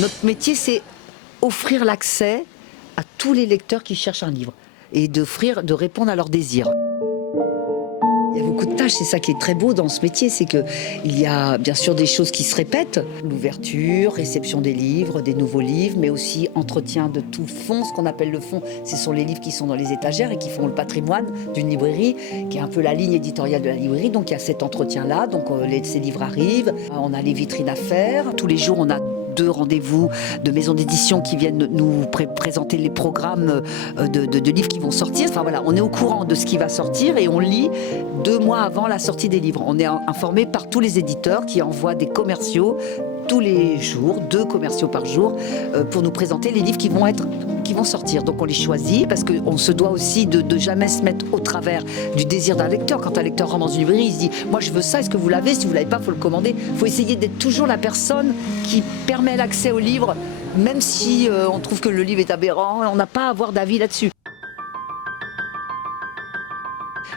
Notre métier, c'est offrir l'accès à tous les lecteurs qui cherchent un livre et de répondre à leurs désirs. Il y a beaucoup de tâches, c'est ça qui est très beau dans ce métier, c'est qu'il y a bien sûr des choses qui se répètent. L'ouverture, réception des livres, des nouveaux livres, mais aussi entretien de tout le fond. Ce qu'on appelle le fond, ce sont les livres qui sont dans les étagères et qui font le patrimoine d'une librairie, qui est un peu la ligne éditoriale de la librairie. Donc il y a cet entretien-là, donc ces livres arrivent, on a les vitrines à faire. Tous les jours, on a 2 rendez-vous de maisons d'édition qui viennent nous présenter les programmes de livres qui vont sortir. Enfin voilà, on est au courant de ce qui va sortir et on lit 2 mois avant la sortie des livres. On est informé par tous les éditeurs qui envoient des commerciaux tous les jours, 2 commerciaux par jour, pour nous présenter les livres qui vont sortir. Donc on les choisit parce qu'on se doit aussi de jamais se mettre au travers du désir d'un lecteur. Quand un lecteur rentre dans une librairie, il se dit « moi je veux ça, est-ce que vous l'avez ? Si vous ne l'avez pas, il faut le commander ». Il faut essayer d'être toujours la personne qui permet l'accès au livre, même si on trouve que le livre est aberrant, on n'a pas à avoir d'avis là-dessus.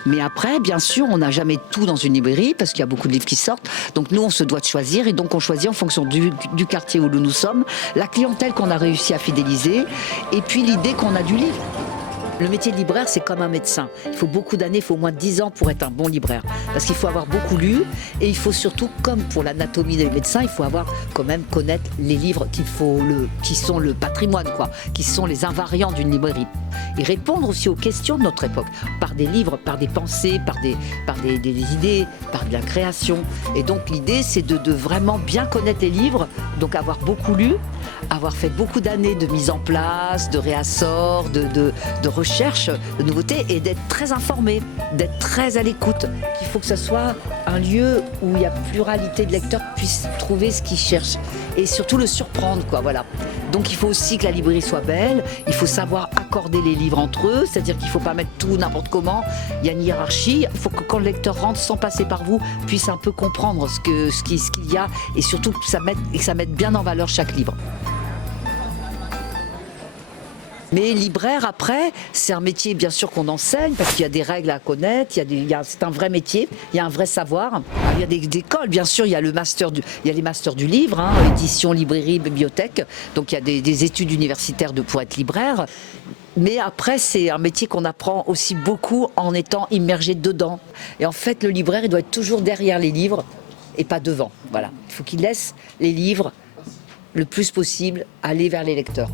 Mais après, bien sûr, on n'a jamais tout dans une librairie parce qu'il y a beaucoup de livres qui sortent. Donc nous, on se doit de choisir et donc on choisit en fonction du quartier où nous sommes, la clientèle qu'on a réussi à fidéliser et puis l'idée qu'on a du livre. Le métier de libraire, c'est comme un médecin. Il faut beaucoup d'années, il faut au moins 10 ans pour être un bon libraire. Parce qu'il faut avoir beaucoup lu et il faut surtout, comme pour l'anatomie des médecins, il faut avoir quand même connaître les livres qui sont le patrimoine, quoi, qui sont les invariants d'une librairie. Et répondre aussi aux questions de notre époque, par des livres, par des pensées, par des idées, par de la création. Et donc l'idée, c'est de vraiment bien connaître les livres, donc avoir beaucoup lu, avoir fait beaucoup d'années de mise en place, de réassort, de recherche, de nouveautés, et d'être très informé, d'être très à l'écoute. Il faut que ce soit un lieu où il y a pluralité de lecteurs puissent trouver ce qu'ils cherchent et surtout le surprendre, quoi, voilà. Donc il faut aussi que la librairie soit belle, il faut savoir accorder les livres entre eux, c'est-à-dire qu'il ne faut pas mettre tout n'importe comment, il y a une hiérarchie, il faut que quand le lecteur rentre sans passer par vous, puisse un peu comprendre ce qu'il y a et surtout que ça mette bien en valeur chaque livre. Mais libraire, après, c'est un métier bien sûr qu'on enseigne parce qu'il y a des règles à connaître, c'est un vrai métier, il y a un vrai savoir. Il y a des écoles, bien sûr, il y a les masters du livre, hein, édition, librairie, bibliothèque. Donc il y a des études universitaires pour être libraire. Mais après, c'est un métier qu'on apprend aussi beaucoup en étant immergé dedans. Et en fait, le libraire, il doit être toujours derrière les livres et pas devant. Voilà. Il faut qu'il laisse les livres le plus possible aller vers les lecteurs.